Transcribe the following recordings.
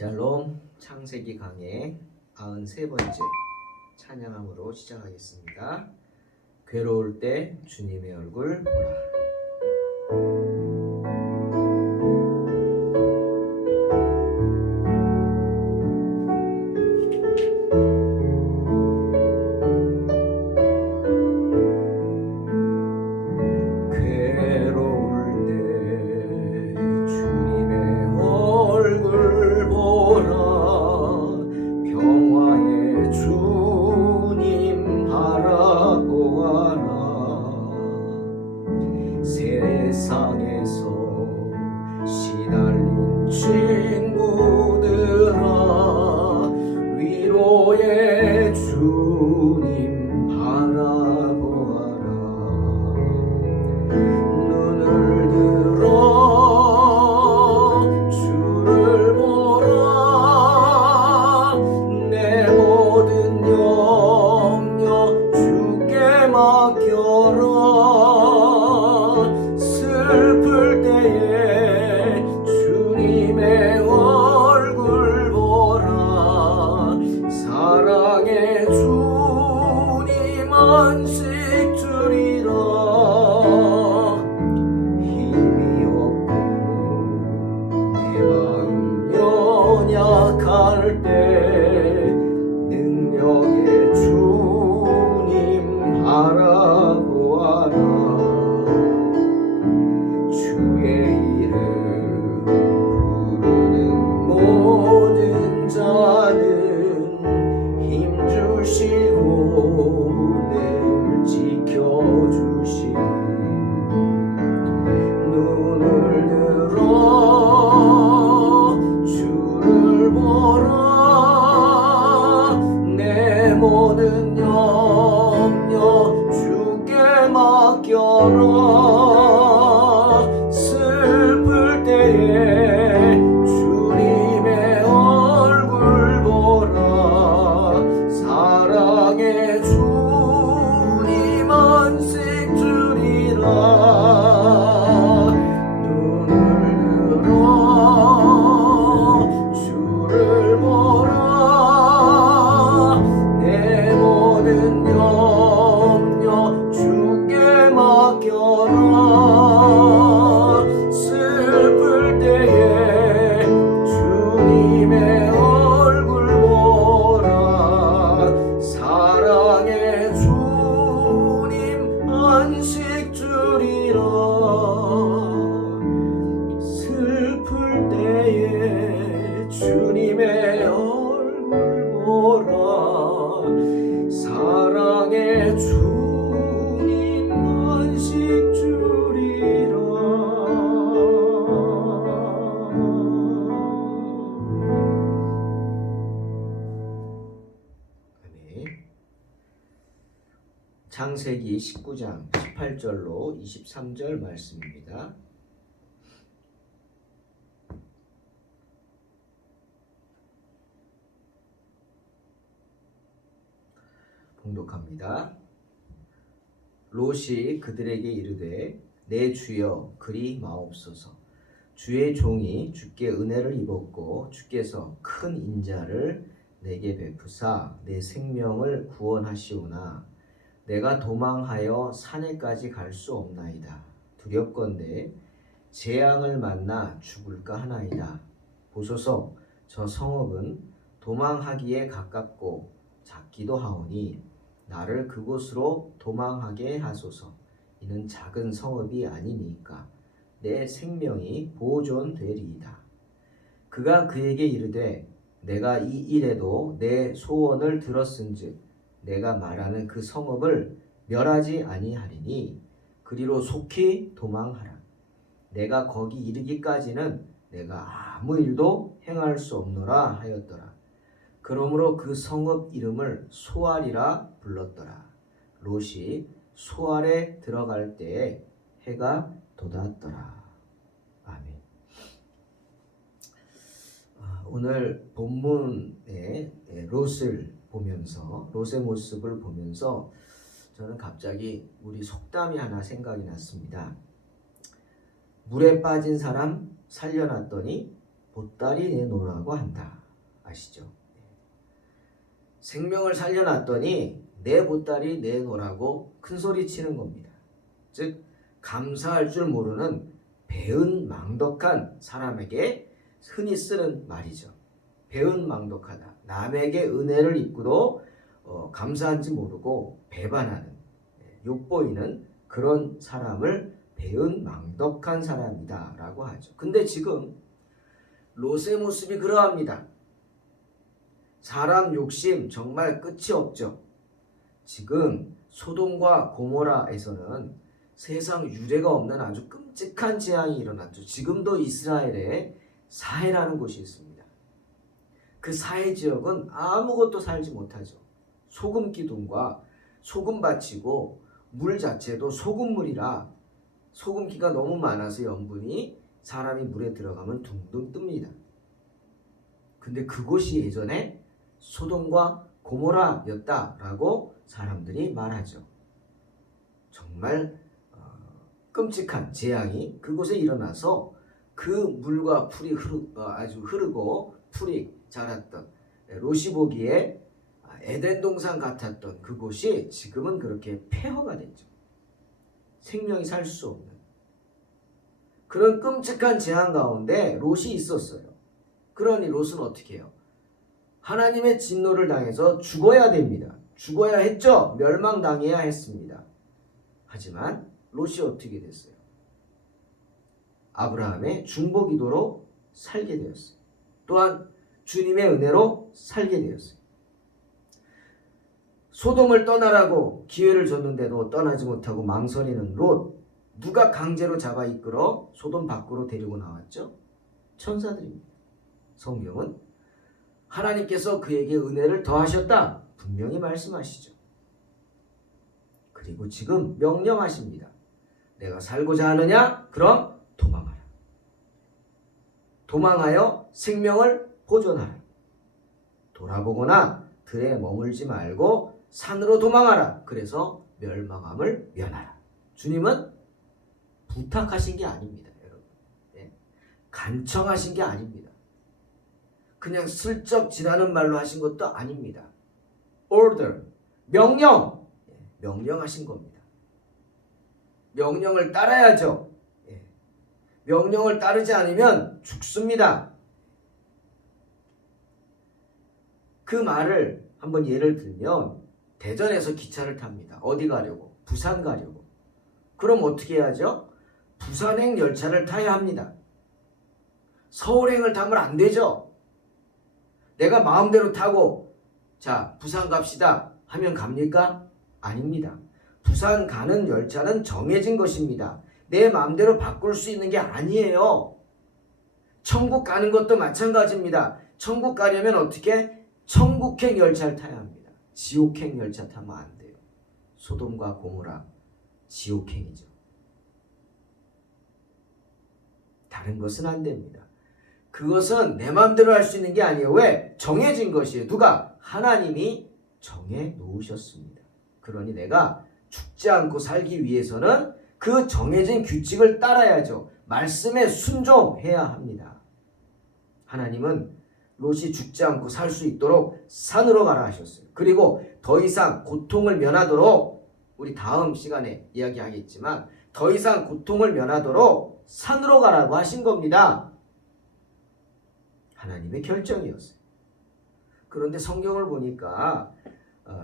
샬롬. 창세기 강의 93번째 찬양함으로 시작하겠습니다. 괴로울 때 주님의 얼굴 보라. 세상에서 시달린 친구들아, 위로의 주님 바라보아라. 눈을 들어 주를 보라. 내 모든 염려 주께 맡겨라. 슬플 때에 주님의 얼굴 보라. 사랑의 주님 안식 주리라. 힘이 없고 내 마음 연약할 때 능력의 주님 바라보아라. 주의 이름 부르는 모든 자는 힘 주시고 늘 지켜주시리. 눈을 들어 주를 보라. 내 모든 염려 주께 맡겨라. 슬플 때에 주님의 얼굴 보라. 사랑의 주님 안식 주리라. 눈을 들어 주를 보라. 내 모든 염려 주께 맡겨라. 슬플 때에 주님의 얼굴 보라. 사랑의 주님 안식 주리라. 슬플 때에 주님의 얼굴 보라. 사랑의 주님 안식 주리라. 창세기 19장 18절로 23절 말씀입니다. 봉독합니다. 롯이 그들에게 이르되 내 주여 그리 마옵소서. 주의 종이 주께 은혜를 입었고 주께서 큰 인자를 내게 베푸사 내 생명을 구원하시오나 내가 도망하여 산에까지 갈 수 없나이다. 두렵건대 재앙을 만나 죽을까 하나이다. 보소서, 저 성읍은 도망하기에 가깝고 작기도 하오니 나를 그곳으로 도망하게 하소서. 이는 작은 성읍이 아니니까 내 생명이 보존되리이다. 그가 그에게 이르되 내가 이 일에도 내 소원을 들었은즉 내가 말하는 그 성읍을 멸하지 아니하리니 그리로 속히 도망하라. 내가 거기 이르기까지는 내가 아무 일도 행할 수 없노라 하였더라. 그러므로 그 성읍 이름을 소알이라 불렀더라. 롯이 소알에 들어갈 때에 해가 돋았더라. 아멘. 오늘 본문에 롯을 보면서, 롯의 모습을 보면서 저는 갑자기 우리 속담이 하나 생각이 났습니다. 물에 빠진 사람 살려놨더니 보따리 내놓으라고 한다. 아시죠? 생명을 살려놨더니 내 보따리 내놓으라고 큰소리 치는 겁니다. 즉 감사할 줄 모르는 배은망덕한 사람에게 흔히 쓰는 말이죠. 배은망덕하다. 남에게 은혜를 입고도 감사한지 모르고 배반하는, 욕보이는 그런 사람을 배은망덕한 사람이다 라고 하죠. 근데 지금 롯의 모습이 그러합니다. 사람 욕심 정말 끝이 없죠. 지금 소돔과 고모라에서는 세상 유례가 없는 아주 끔찍한 재앙이 일어났죠. 지금도 이스라엘에 사해라는 곳이 있습니다. 그 사해 지역은 아무것도 살지 못하죠. 소금 기둥과 소금밭이고 물 자체도 소금물이라 소금기가 너무 많아서 염분이 사람이 물에 들어가면 둥둥 뜹니다. 근데 그곳이 예전에 소돔과 고모라였다라고 사람들이 말하죠. 정말 끔찍한 재앙이 그곳에 일어나서 그 물과 풀이 아주 흐르고 풀이 자랐던, 롯이 보기에 에덴 동산 같았던 그곳이 지금은 그렇게 폐허가 됐죠. 생명이 살 수 없는 그런 끔찍한 재앙 가운데 롯이 있었어요. 그러니 롯은 어떻게 해요? 하나님의 진노를 당해서 죽어야 됩니다. 죽어야 했죠. 멸망당해야 했습니다. 하지만 롯이 어떻게 됐어요? 아브라함의 중보기도로 살게 되었어요. 또한 주님의 은혜로 살게 되었어요. 소돔을 떠나라고 기회를 줬는데도 떠나지 못하고 망설이는 롯, 누가 강제로 잡아 이끌어 소돔 밖으로 데리고 나왔죠? 천사들입니다. 성경은 하나님께서 그에게 은혜를 더하셨다 분명히 말씀하시죠. 그리고 지금 명령하십니다. 내가 살고자 하느냐? 그럼 도망하라. 도망하여 생명을 보존하라. 돌아보거나 들에 머물지 말고 산으로 도망하라. 그래서 멸망함을 면하라. 주님은 부탁하신 게 아닙니다, 여러분. 네? 간청하신 게 아닙니다. 그냥 슬쩍 지나는 말로 하신 것도 아닙니다. order, 명령, 명령하신 겁니다. 명령을 따라야죠. 명령을 따르지 않으면 죽습니다. 그 말을 한번 예를 들면 대전에서 기차를 탑니다. 어디 가려고? 부산 가려고. 그럼 어떻게 해야죠? 부산행 열차를 타야 합니다. 서울행을 타면 안 되죠. 내가 마음대로 타고 자 부산 갑시다 하면 갑니까? 아닙니다. 부산 가는 열차는 정해진 것입니다. 내 마음대로 바꿀 수 있는 게 아니에요. 천국 가는 것도 마찬가지입니다. 천국 가려면 어떻게? 천국행 열차를 타야 합니다. 지옥행 열차 타면 안 돼요. 소돔과 고모라 지옥행이죠. 다른 것은 안 됩니다. 그것은 내 마음대로 할 수 있는 게 아니에요. 왜? 정해진 것이에요. 누가? 하나님이 정해 놓으셨습니다. 그러니 내가 죽지 않고 살기 위해서는 그 정해진 규칙을 따라야죠. 말씀에 순종해야 합니다. 하나님은 롯이 죽지 않고 살 수 있도록 산으로 가라 하셨어요. 그리고 더 이상 고통을 면하도록 우리 다음 시간에 이야기하겠지만 더 이상 고통을 면하도록 산으로 가라고 하신 겁니다. 하나님의 결정이었어요. 그런데 성경을 보니까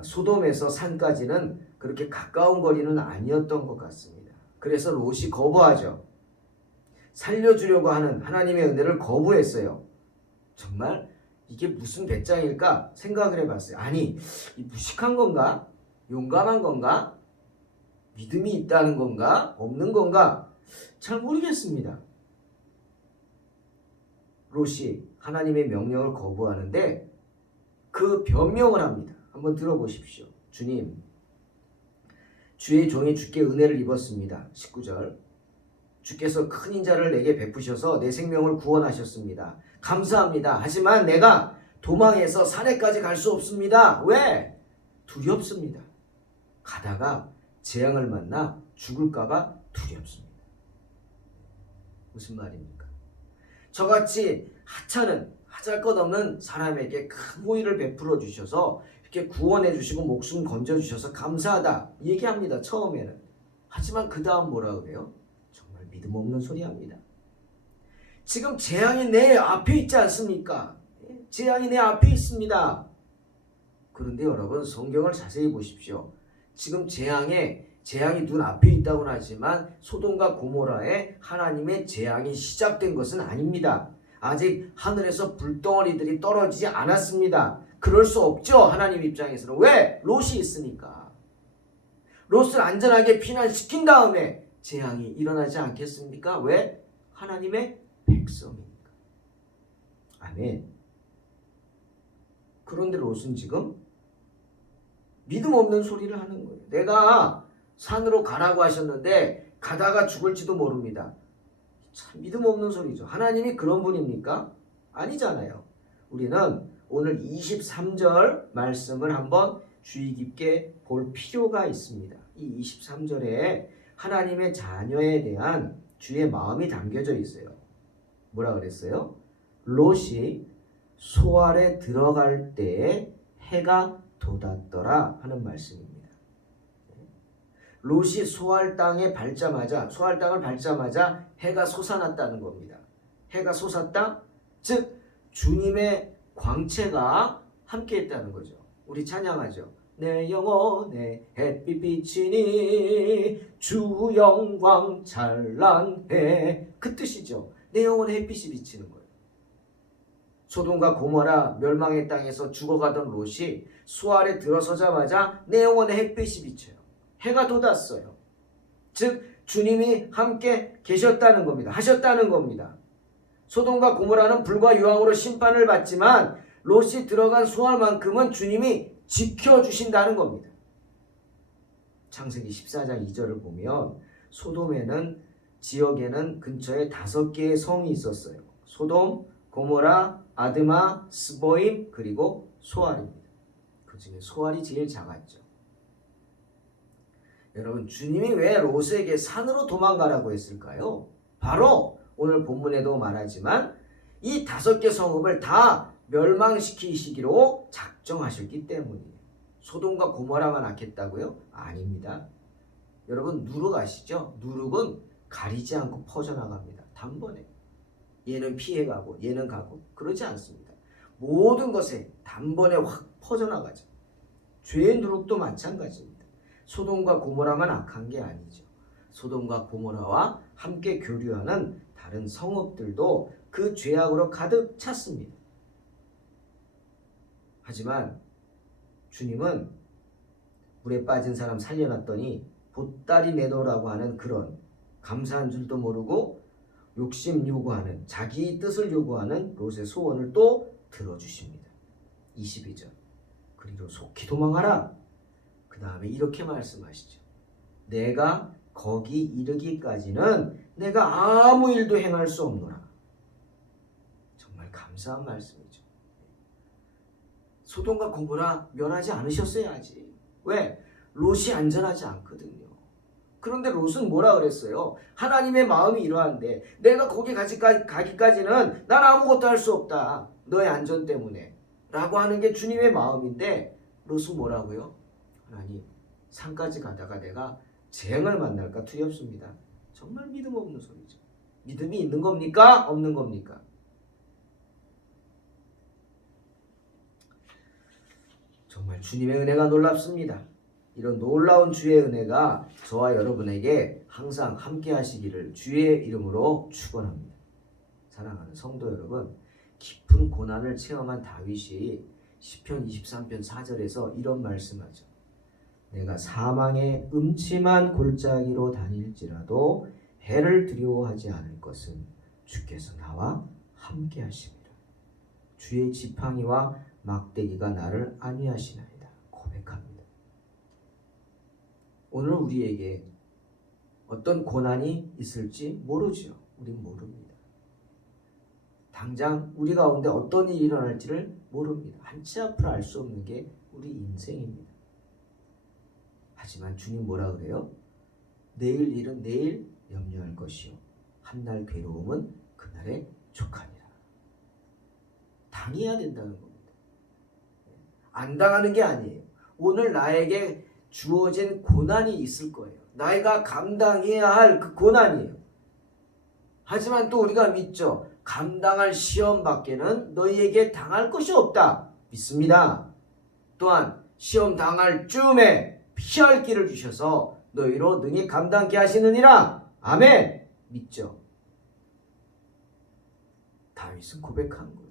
소돔에서 산까지는 그렇게 가까운 거리는 아니었던 것 같습니다. 그래서 롯이 거부하죠. 살려주려고 하는 하나님의 은혜를 거부했어요. 정말 이게 무슨 배짱일까 생각을 해봤어요. 아니, 이 무식한 건가? 용감한 건가? 믿음이 있다는 건가? 없는 건가? 잘 모르겠습니다. 롯이 하나님의 명령을 거부하는데 그 변명을 합니다. 한번 들어보십시오. 주님, 주의 종이 주께 은혜를 입었습니다. 19절. 주께서 큰 인자를 내게 베푸셔서 내 생명을 구원하셨습니다. 감사합니다. 하지만 내가 도망해서 산에까지 갈 수 없습니다. 왜? 두렵습니다. 가다가 재앙을 만나 죽을까봐 두렵습니다. 무슨 말입니까? 저같이 하찮은 하잘것없는 사람에게 큰 호의를 베풀어 주셔서 이렇게 구원해 주시고 목숨 건져 주셔서 감사하다 얘기합니다. 처음에는. 하지만 그 다음 뭐라 그래요? 정말 믿음 없는 소리 합니다. 지금 재앙이 내 앞에 있지 않습니까? 재앙이 내 앞에 있습니다. 그런데 여러분 성경을 자세히 보십시오. 지금 재앙이 눈앞에 있다고는 하지만 소돔과 고모라에 하나님의 재앙이 시작된 것은 아닙니다. 아직 하늘에서 불덩어리들이 떨어지지 않았습니다. 그럴 수 없죠. 하나님 입장에서는. 왜? 롯이 있으니까. 롯을 안전하게 피난시킨 다음에 재앙이 일어나지 않겠습니까? 왜? 하나님의 백성이니까. 아멘. 그런데 롯은 지금 믿음 없는 소리를 하는 거예요. 내가 산으로 가라고 하셨는데 가다가 죽을지도 모릅니다. 참 믿음 없는 소리죠. 하나님이 그런 분입니까? 아니잖아요. 우리는 오늘 23절 말씀을 한번 주의 깊게 볼 필요가 있습니다. 이 23절에 하나님의 자녀에 대한 주의 마음이 담겨져 있어요. 뭐라 그랬어요? 롯이 소알에 들어갈 때에 해가 돋았더라 하는 말씀입니다. 롯이 소알 땅을 밟자마자 해가 솟아났다는 겁니다. 해가 솟았다? 즉 주님의 광채가 함께했다는 거죠. 우리 찬양하죠. 내 영혼에 햇빛 비치니 주 영광 찬란해. 그 뜻이죠. 내 영혼에 햇빛이 비치는 거예요. 소돔과 고모라 멸망의 땅에서 죽어가던 롯이 소알에 들어서자마자 내 영혼에 햇빛이 비쳐요. 해가 돋았어요. 즉 주님이 함께 계셨다는 겁니다. 하셨다는 겁니다. 소돔과 고모라는 불과 유황으로 심판을 받지만 롯이 들어간 소알만큼은 주님이 지켜주신다는 겁니다. 창세기 14장 2절을 보면 소돔에는 지역에는 근처에 5개의 성이 있었어요. 소돔, 고모라, 아드마, 스보임 그리고 소알입니다. 그 중에 소알이 제일 작았죠. 여러분 주님이 왜 롯에게 산으로 도망가라고 했을까요? 바로 오늘 본문에도 말하지만 이 5개 성읍을 다 멸망시키시기로 작정하셨기 때문이에요. 소돔과 고모라만 낳겠다고요? 아닙니다. 여러분 누룩 아시죠? 누룩은 가리지 않고 퍼져나갑니다. 단번에. 얘는 피해가고 얘는 가고 그러지 않습니다. 모든 것에 단번에 확 퍼져나가죠. 죄의 누룩도 마찬가지입니다. 소돔과 고모라만 악한 게 아니죠. 소돔과 고모라와 함께 교류하는 다른 성읍들도 그 죄악으로 가득 찼습니다. 하지만 주님은 물에 빠진 사람 살려놨더니 보따리 내놓으라고 하는 그런 감사한 줄도 모르고 욕심 요구하는 자기 뜻을 요구하는 롯의 소원을 또 들어주십니다. 22절 그리로 속히 도망하라. 그 다음에 이렇게 말씀하시죠. 내가 거기 이르기까지는 내가 아무 일도 행할 수 없노라. 정말 감사한 말씀이죠. 소돔과 고모라 멸하지 않으셨어야지. 왜? 롯이 안전하지 않거든요. 그런데 롯은 뭐라 그랬어요? 하나님의 마음이 이러한데 내가 거기 가기까지는 난 아무것도 할 수 없다. 너의 안전 때문에. 라고 하는 게 주님의 마음인데 롯은 뭐라고요? 하나님 산까지 가다가 내가 재앙을 만날까 두렵습니다. 정말 믿음 없는 소리죠. 믿음이 있는 겁니까? 없는 겁니까? 정말 주님의 은혜가 놀랍습니다. 이런 놀라운 주의 은혜가 저와 여러분에게 항상 함께 하시기를 주의 이름으로 축원합니다. 사랑하는 성도 여러분, 깊은 고난을 체험한 다윗이 시편 23편 4절에서 이런 말씀하죠. 내가 사망의 음침한 골짜기로 다닐지라도 해를 두려워하지 않을 것은 주께서 나와 함께 하십니다. 주의 지팡이와 막대기가 나를 안위하시나이다 고백합니다. 오늘 우리에게 어떤 고난이 있을지 모르죠. 우린 모릅니다. 당장 우리 가운데 어떤 일이 일어날지를 모릅니다. 한치 앞을 알 수 없는 게 우리 인생입니다. 하지만 주님 뭐라 그래요? 내일 일은 내일 염려할 것이요 한날 괴로움은 그날에 족하니라. 당해야 된다는 겁니다. 안 당하는 게 아니에요. 오늘 나에게 주어진 고난이 있을 거예요. 내가 감당해야 할 그 고난이에요. 하지만 또 우리가 믿죠. 감당할 시험 밖에는 너희에게 당할 것이 없다. 믿습니다. 또한 시험 당할 쯤에 피할 길을 주셔서 너희로 능히 감당케 하시느니라. 아멘. 믿죠. 다윗은 고백한 거예요.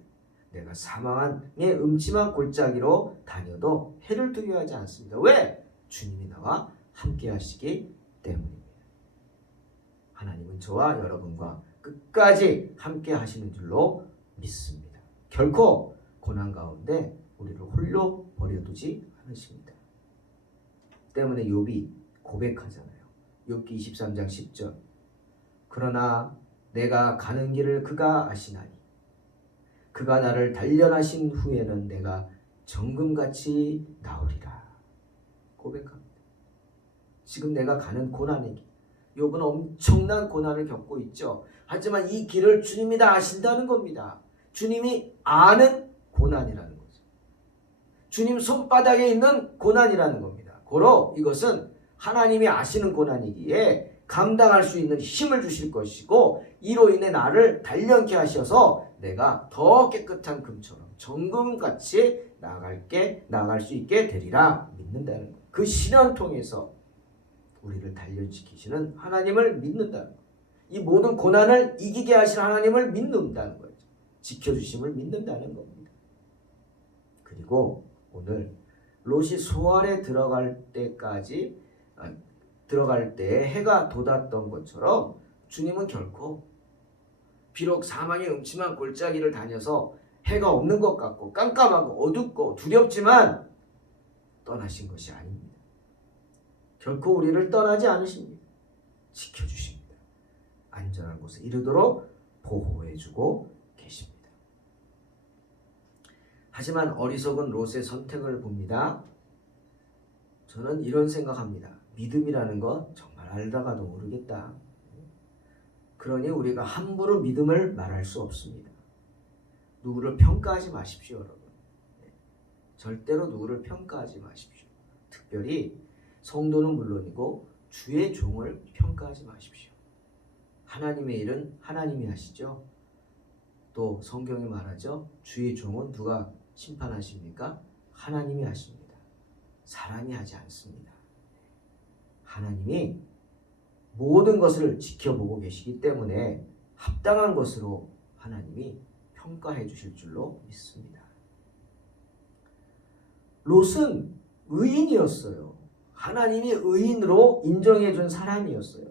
내가 사망의 음침한 골짜기로 다녀도 해를 두려워하지 않습니다. 왜? 주님이 나와 함께 하시기 때문입니다. 하나님은 저와 여러분과 끝까지 함께 하시는 줄로 믿습니다. 결코 고난 가운데 우리를 홀로 버려두지 않으십니다. 때문에 욥이 고백하잖아요. 욥기 23장 10절. 그러나 내가 가는 길을 그가 아시나니 그가 나를 단련하신 후에는 내가 정금같이 나오리라. 고백합니다. 지금 내가 가는 고난의 길. 욥은 엄청난 고난을 겪고 있죠. 하지만 이 길을 주님이 다 아신다는 겁니다. 주님이 아는 고난이라는 거죠. 주님 손바닥에 있는 고난이라는 겁니다. 고로 이것은 하나님이 아시는 고난이기에 감당할 수 있는 힘을 주실 것이고 이로 인해 나를 단련케 하셔서 내가 더 깨끗한 금처럼 정금같이 나아갈 수 있게 되리라 믿는다는 거예요. 그 시련 통해서 우리를 단련시키시는 하나님을 믿는다는 거예요. 이 모든 고난을 이기게 하실 하나님을 믿는다는 거죠. 지켜주심을 믿는다는 겁니다. 그리고 오늘 롯이 소알에 들어갈 때 해가 돋았던 것처럼 주님은 결코 비록 사망의 음침한 골짜기를 다녀서 해가 없는 것 같고 깜깜하고 어둡고 두렵지만 떠나신 것이 아닙니다. 결코 우리를 떠나지 않으십니다. 지켜주십니다. 안전한 곳에 이르도록 보호해주고 계십니다. 하지만 어리석은 롯의 선택을 봅니다. 저는 이런 생각합니다. 믿음이라는 건 정말 알다가도 모르겠다. 그러니 우리가 함부로 믿음을 말할 수 없습니다. 누구를 평가하지 마십시오, 여러분. 절대로 누구를 평가하지 마십시오. 특별히 성도는 물론이고 주의 종을 평가하지 마십시오. 하나님의 일은 하나님이 하시죠. 또 성경이 말하죠. 주의 종은 누가 심판하십니까? 하나님이 하십니다. 사람이 하지 않습니다. 하나님이 모든 것을 지켜보고 계시기 때문에 합당한 것으로 하나님이 평가해 주실 줄로 믿습니다. 롯은 의인이었어요. 하나님이 의인으로 인정해 준 사람이었어요.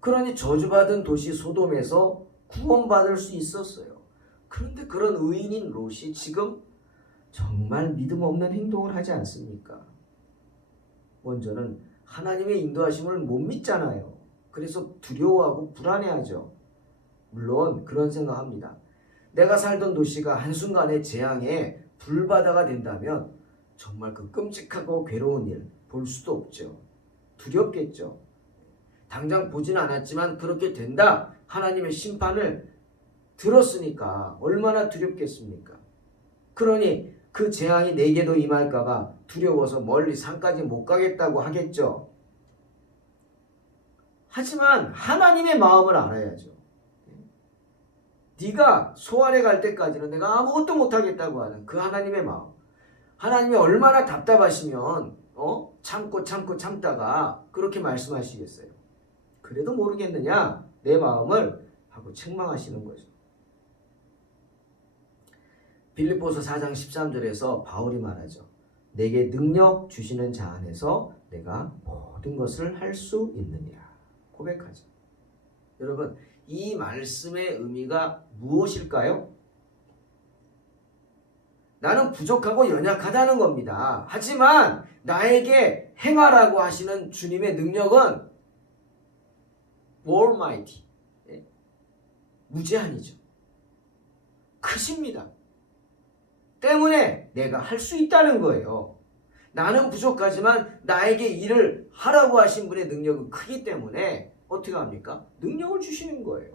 그러니 저주받은 도시 소돔에서 구원받을 수 있었어요. 그런데 그런 의인인 롯이 지금 정말 믿음 없는 행동을 하지 않습니까? 먼저는 하나님의 인도하심을 못 믿잖아요. 그래서 두려워하고 불안해하죠. 물론 그런 생각합니다. 내가 살던 도시가 한순간에 재앙에 불바다가 된다면 정말 그 끔찍하고 괴로운 일 볼 수도 없죠. 두렵겠죠. 당장 보진 않았지만 그렇게 된다. 하나님의 심판을 들었으니까 얼마나 두렵겠습니까? 그러니 그 재앙이 내게도 임할까봐 두려워서 멀리 산까지 못 가겠다고 하겠죠. 하지만 하나님의 마음을 알아야죠. 네가 소알에 갈 때까지는 내가 아무것도 못하겠다고 하는 그 하나님의 마음. 하나님이 얼마나 답답하시면 참다가 그렇게 말씀하시겠어요. 그래도 모르겠느냐 내 마음을 하고 책망하시는 거죠. 빌립보서 4장 13절에서 바울이 말하죠. 내게 능력 주시는 자 안에서 내가 모든 것을 할 수 있느니라 고백하죠. 여러분 이 말씀의 의미가 무엇일까요? 나는 부족하고 연약하다는 겁니다. 하지만 나에게 행하라고 하시는 주님의 능력은 Almighty, 무제한이죠. 크십니다. 때문에 내가 할 수 있다는 거예요. 나는 부족하지만 나에게 일을 하라고 하신 분의 능력은 크기 때문에 어떻게 합니까? 능력을 주시는 거예요.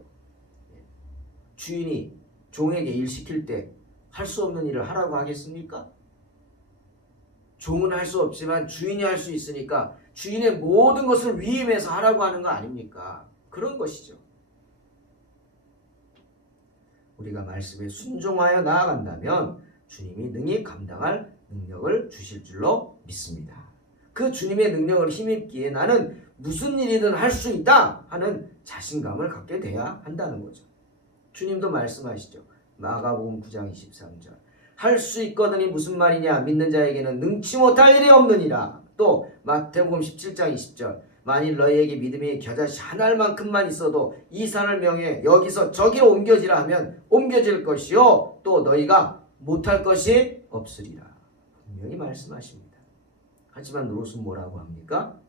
주인이 종에게 일 시킬 때 할 수 없는 일을 하라고 하겠습니까? 종은 할 수 없지만 주인이 할 수 있으니까 주인의 모든 것을 위임해서 하라고 하는 거 아닙니까? 그런 것이죠. 우리가 말씀에 순종하여 나아간다면 주님이 능히 감당할 능력을 주실 줄로 믿습니다. 그 주님의 능력을 힘입기에 나는 무슨 일이든 할 수 있다 하는 자신감을 갖게 돼야 한다는 거죠. 주님도 말씀하시죠. 마가복음 9장 23절. 할 수 있거든이 무슨 말이냐? 믿는 자에게는 능치 못할 일이 없느니라. 또 마태복음 17장 20절. 만일 너희에게 믿음이 겨자씨 한 알만큼만 있어도 이 산을 명해 여기서 저기로 옮겨지라 하면 옮겨질 것이요 또 너희가 못할 것이 없으리라. 분명히 말씀하십니다. 하지만 롯은 뭐라고 합니까?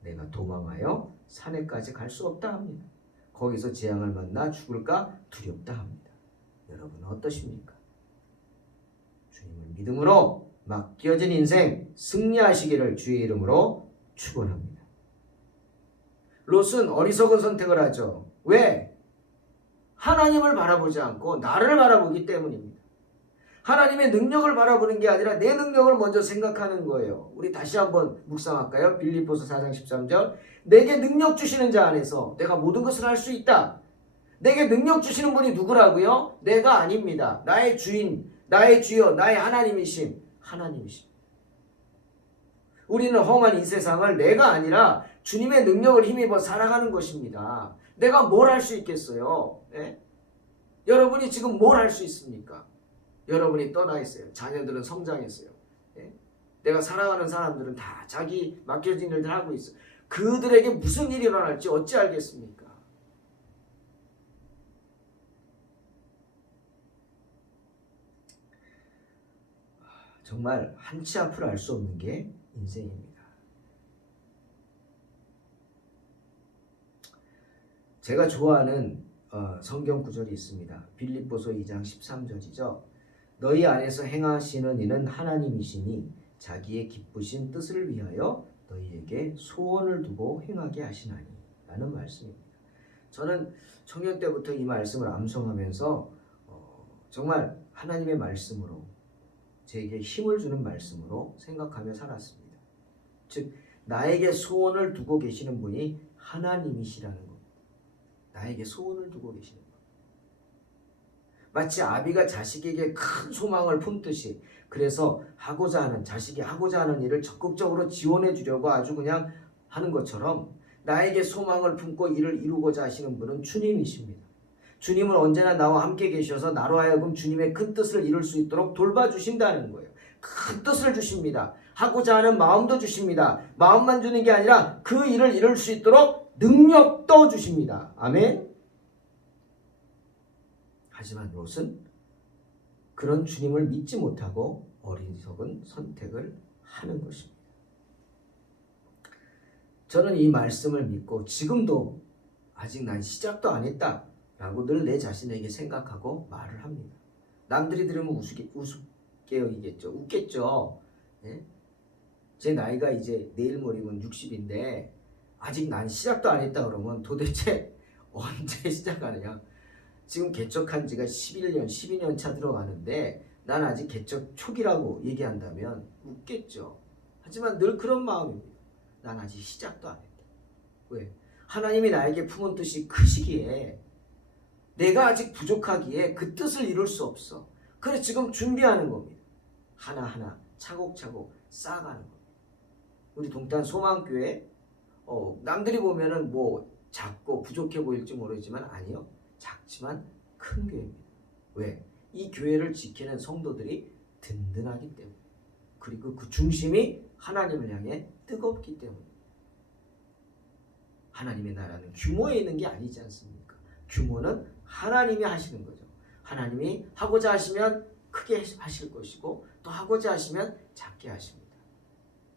내가 도망하여 산에까지 갈 수 없다 합니다. 거기서 재앙을 만나 죽을까 두렵다 합니다. 여러분은 어떠십니까? 주님을 믿음으로 맡겨진 인생 승리하시기를 주의 이름으로 축원합니다. 롯은 어리석은 선택을 하죠. 왜? 하나님을 바라보지 않고 나를 바라보기 때문입니다. 하나님의 능력을 바라보는 게 아니라 내 능력을 먼저 생각하는 거예요. 우리 다시 한번 묵상할까요? 빌립보서 4장 13절. 내게 능력 주시는 자 안에서 내가 모든 것을 할 수 있다. 내게 능력 주시는 분이 누구라고요? 내가 아닙니다. 나의 주인, 나의 주여, 나의 하나님이심. 우리는 험한 이 세상을 내가 아니라 주님의 능력을 힘입어 살아가는 것입니다. 내가 뭘 할 수 있겠어요? 예? 여러분이 지금 뭘 할 수 있습니까? 여러분이 떠나 있어요. 자녀들은 성장했어요. 예? 내가 사랑하는 사람들은 다 자기 맡겨진 일들 하고 있어요. 그들에게 무슨 일이 일어날지 어찌 알겠습니까? 정말 한치 앞을 알 수 없는 게 인생입니다. 제가 좋아하는 성경 구절이 있습니다. 빌립보서 2장 13절이죠. 너희 안에서 행하시는 이는 하나님이시니 자기의 기쁘신 뜻을 위하여 너희에게 소원을 두고 행하게 하시나니 라는 말씀입니다. 저는 청년 때부터 이 말씀을 암송하면서 정말 하나님의 말씀으로 제게 힘을 주는 말씀으로 생각하며 살았습니다. 즉 나에게 소원을 두고 계시는 분이 하나님이시라는 겁니다. 나에게 소원을 두고 계시는 것. 마치 아비가 자식에게 큰 소망을 품듯이 그래서 자식이 하고자 하는 일을 적극적으로 지원해 주려고 아주 그냥 하는 것처럼 나에게 소망을 품고 일을 이루고자 하시는 분은 주님이십니다. 주님은 언제나 나와 함께 계셔서 나로 하여금 주님의 큰 뜻을 이룰 수 있도록 돌봐주신다는 거예요. 큰 뜻을 주십니다. 하고자 하는 마음도 주십니다. 마음만 주는 게 아니라 그 일을 이룰 수 있도록 능력도 주십니다. 아멘. 하지만 롯은 그런 주님을 믿지 못하고 어리석은 선택을 하는 것입니다. 저는 이 말씀을 믿고 지금도 아직 난 시작도 안 했다 라고 늘 내 자신에게 생각하고 말을 합니다. 남들이 들으면 우습게 여기겠죠. 웃겠죠. 네? 제 나이가 이제 내일 모레면 60인데 아직 난 시작도 안 했다 그러면 도대체 언제 시작하느냐. 지금 개척한 지가 11년, 12년 차 들어가는데 난 아직 개척 초기라고 얘기한다면 웃겠죠. 하지만 늘 그런 마음입니다. 난 아직 시작도 안 했다. 왜? 하나님이 나에게 품은 뜻이 크시기에 내가 아직 부족하기에 그 뜻을 이룰 수 없어. 그래서 지금 준비하는 겁니다. 하나하나 차곡차곡 쌓아가는 겁니다. 우리 동탄 소망교회 남들이 보면은 뭐 작고 부족해 보일지 모르지만 아니요. 작지만 큰 교회입니다. 왜? 이 교회를 지키는 성도들이 든든하기 때문에 그리고 그 중심이 하나님을 향해 뜨겁기 때문에 하나님의 나라는 규모에 있는 게 아니지 않습니까? 규모는 하나님이 하시는 거죠. 하나님이 하고자 하시면 크게 하실 것이고 또 하고자 하시면 작게 하십니다.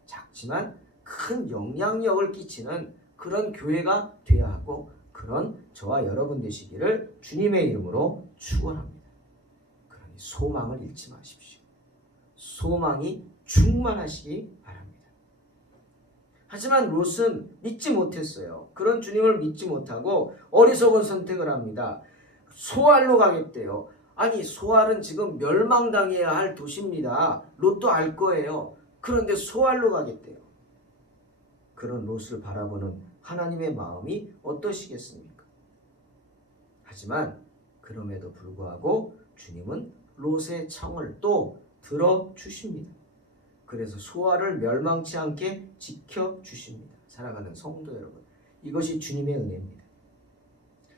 작지만 큰 영향력을 끼치는 그런 교회가 되어야 하고 그런 저와 여러분 되시기를 주님의 이름으로 축원합니다. 그러니 소망을 잃지 마십시오. 소망이 충만하시기 바랍니다. 하지만 롯은 믿지 못했어요. 그런 주님을 믿지 못하고 어리석은 선택을 합니다. 소알로 가겠대요. 아니 소알은 지금 멸망당해야 할 도시입니다. 롯도 알 거예요. 그런데 소알로 가겠대요. 그런 롯을 바라보는 하나님의 마음이 어떠시겠습니까? 하지만 그럼에도 불구하고 주님은 롯의 청을 또 들어주십니다. 그래서 소알을 멸망치 않게 지켜주십니다. 사랑하는 성도 여러분, 이것이 주님의 은혜입니다.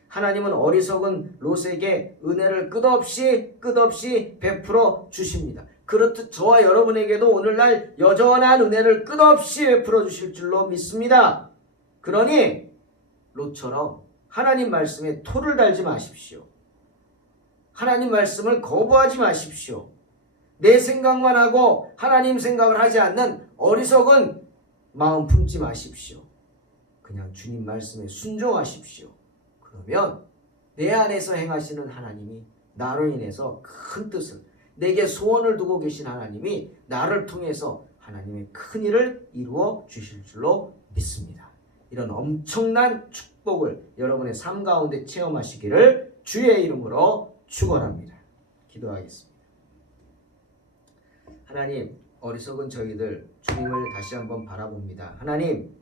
하나님은 어리석은 롯에게 은혜를 끝없이 베풀어 주십니다. 그렇듯 저와 여러분에게도 오늘날 여전한 은혜를 끝없이 베풀어 주실 줄로 믿습니다. 그러니 롯처럼 하나님 말씀에 토를 달지 마십시오. 하나님 말씀을 거부하지 마십시오. 내 생각만 하고 하나님 생각을 하지 않는 어리석은 마음 품지 마십시오. 그냥 주님 말씀에 순종하십시오. 그러면 내 안에서 행하시는 하나님이 나로 인해서 큰 뜻을, 내게 소원을 두고 계신 하나님이 나를 통해서 하나님의 큰 일을 이루어 주실 줄로 믿습니다. 이런 엄청난 축복을 여러분의 삶 가운데 체험하시기를 주의 이름으로 축원합니다. 기도하겠습니다. 하나님, 어리석은 저희들 주님을 다시 한번 바라봅니다. 하나님,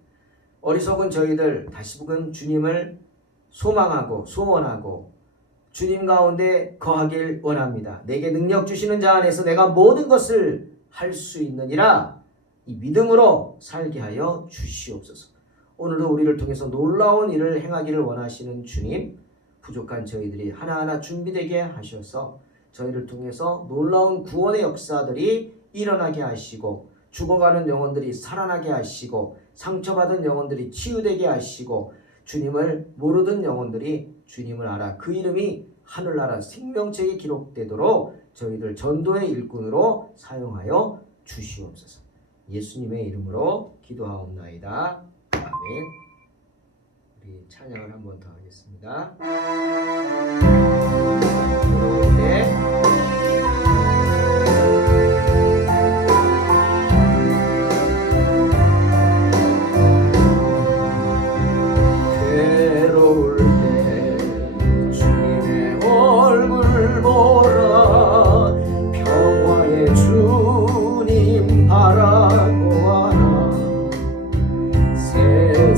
어리석은 저희들 다시금 주님을 소망하고 소원하고 주님 가운데 거하길 원합니다. 내게 능력 주시는 자 안에서 내가 모든 것을 할 수 있느니라 이 믿음으로 살게 하여 주시옵소서. 오늘도 우리를 통해서 놀라운 일을 행하기를 원하시는 주님, 부족한 저희들이 하나하나 준비되게 하셔서 저희를 통해서 놀라운 구원의 역사들이 일어나게 하시고 죽어가는 영혼들이 살아나게 하시고 상처받은 영혼들이 치유되게 하시고 주님을 모르던 영혼들이 주님을 알아 그 이름이 하늘나라 생명책에 기록되도록 저희들 전도의 일꾼으로 사용하여 주시옵소서. 예수님의 이름으로 기도하옵나이다. 아멘. 우리 찬양을 한 번 더 하겠습니다. 네.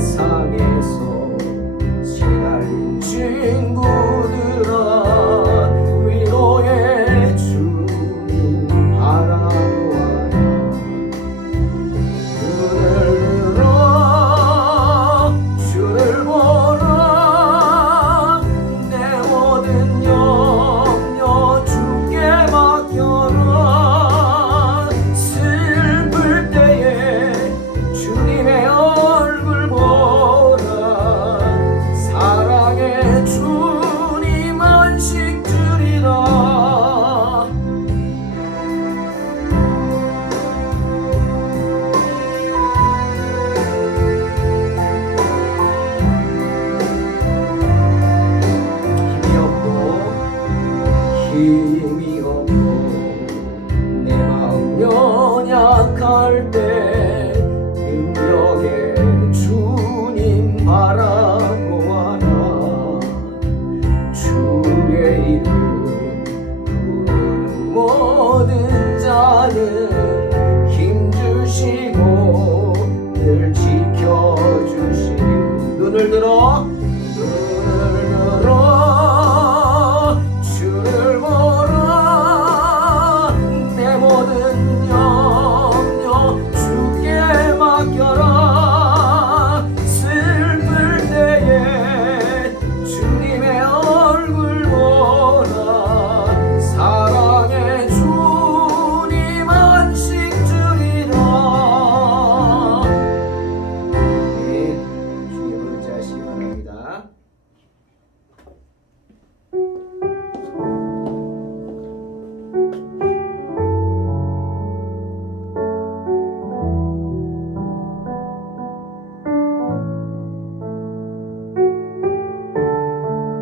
세상에서 시달린 친구